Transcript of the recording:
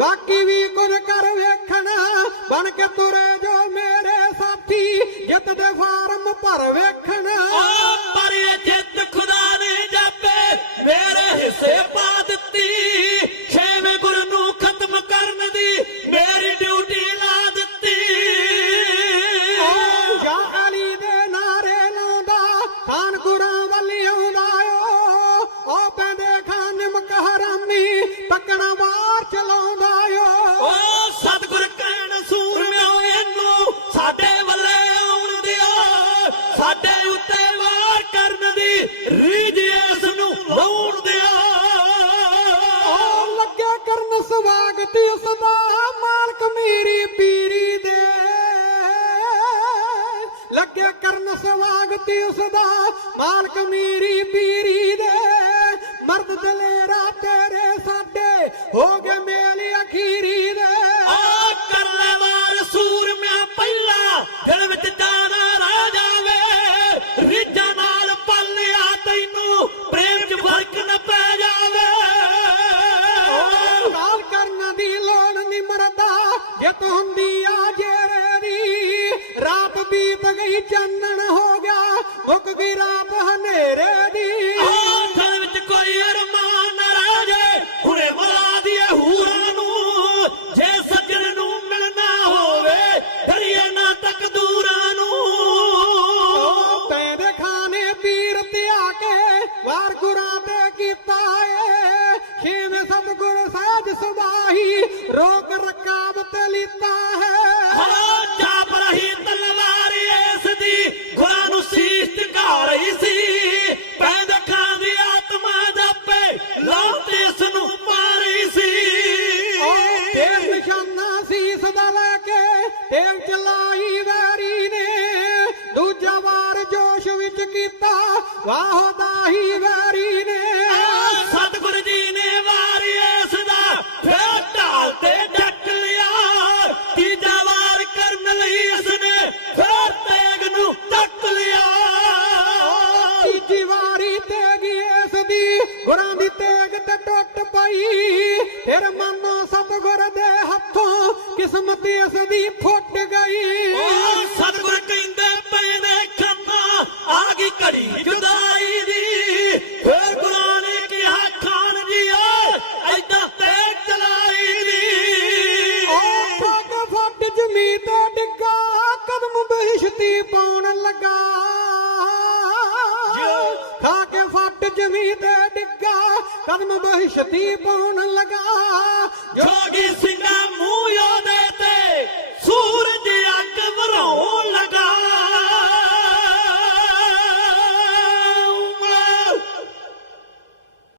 ਬਾਕੀ ਵੀ ਕੁਝ ਕਰ ਵੇਖਣਾ, ਬਣ ਕੇ ਤੁਰੇ ਜੋ ਮੇਰੇ ਸਾਥੀ, ਜਿੱਤ ਦੇ ਫਾਰਮ ਭਰ ਵੇਖਣਾ। ਓ ਪਰ ਇਹ ਜਿੱਤ ਖੁਦਾ ਨੇ ਜਾਪੇ, ਮੇਰੇ ਹਿੱਸੇ ਪਾ ਸਾਡੇ ਉੱਤੇ ਵਾਰ ਕਰਨ ਦੀ ਰੀਝ ਇਸ ਨੂੰ ਲਾਉਣ ਦਿਓ ਲੱਗੇ ਕਰਨ ਸਵਾਗਤ ਉਸ ਦਾ ਮਾਲਕ ਮੇਰੀ ਪੀਰੀ ਦੇ। ਲੱਗੇ ਕਰਨ ਸਵਾਗਤੀ ਉਸ ਦਾ ਮਾਲਕ ਮੇਰੀ ਪੀਰੀ ਦੇ। ਮਰਦ ਦਲੇਰਾ ਤੇਰੇ ਸਾਡੇ ਹੋ ਗਏ ਜੇ ਹੁੰਦੀ ਆ ਜੇਰੇ ਦੀ। ਰਾਤ ਬੀਤ ਗਈ ਚਾਨਣ ਹੋ ਸਤਗੁਰ ਸੁਭਾਈ ਲੀਤਾ ਹੈ। ਹਾਂ ਰਹੀ ਤਲਵਾਰ ਇਸ ਦੀ ਗੁਰਾਂ ਨੂੰ ਸੀਸ ਝੁਕਾ ਰਹੀ ਸੀ। ਪੈਂਦ ਖਾਂ ਦੀ ਆਤਮਾ ਜਾਪੇ ਲਾਉਂਦੇ ਇਸ ਨੂੰ ਪਾ ਰਹੀ ਸੀ। ਤੇਰ ਨਿਸ਼ਾਨਾ ਸੀਸ ਦਾ ਲੈ ਕੇ ਤੇਰ ਚਲਾਈ ਵੈਰੀ ਨੇ। ਦੂਜਾ ਵਾਰ ਜੋਸ਼ ਵਿੱਚ ਕੀਤਾ ਵਾਹ ਦਾਹੀ ਵੈਰੀ ਫਿਰ ਮੰਨੋ ਸਤਗੁਰ ਦੇ ਹੱਥੋਂ ਕਿਸਮਤ ਇਸ ਦੀ ਫੁੱਟ ਗਈ। ਓ ਸਤਿਗੁਰ ਕਹਿੰਦੇ ਪਏ ਨੇ ਖੰਨਾ ਆ ਗਈ ਘੜੀ ਜੁਦਾਈ ਦੀ। ਫੇਰ ਗੁਰਾਂ ਨੇ ਕਿਹਾ ਖਾਨ ਜੀ ਓਏ ਐਦਾਂ ਤੇਗ ਚਲਾਈ ਦੀ। ਠੱਗ ਫੱਟ ਜ਼ਮੀਨ ਤੇ ਡਿੱਗਾ ਕਦਮ ਬਹਿਸ਼ਤੀ ਪਾਉਣ ਲੱਗਾ। ਖਾ ਕੇ ਫੱਟ ਜ਼ਮੀਨ ਤੇ ਡਿੱਗਾ ਕਦਮ ਬਹਿਸ਼ਤੀ ਪਾਉਣ ਲੱਗਾ ਜੋ ਜੋਗੀ ਸਿੰਘਾ ਮੂੰਹ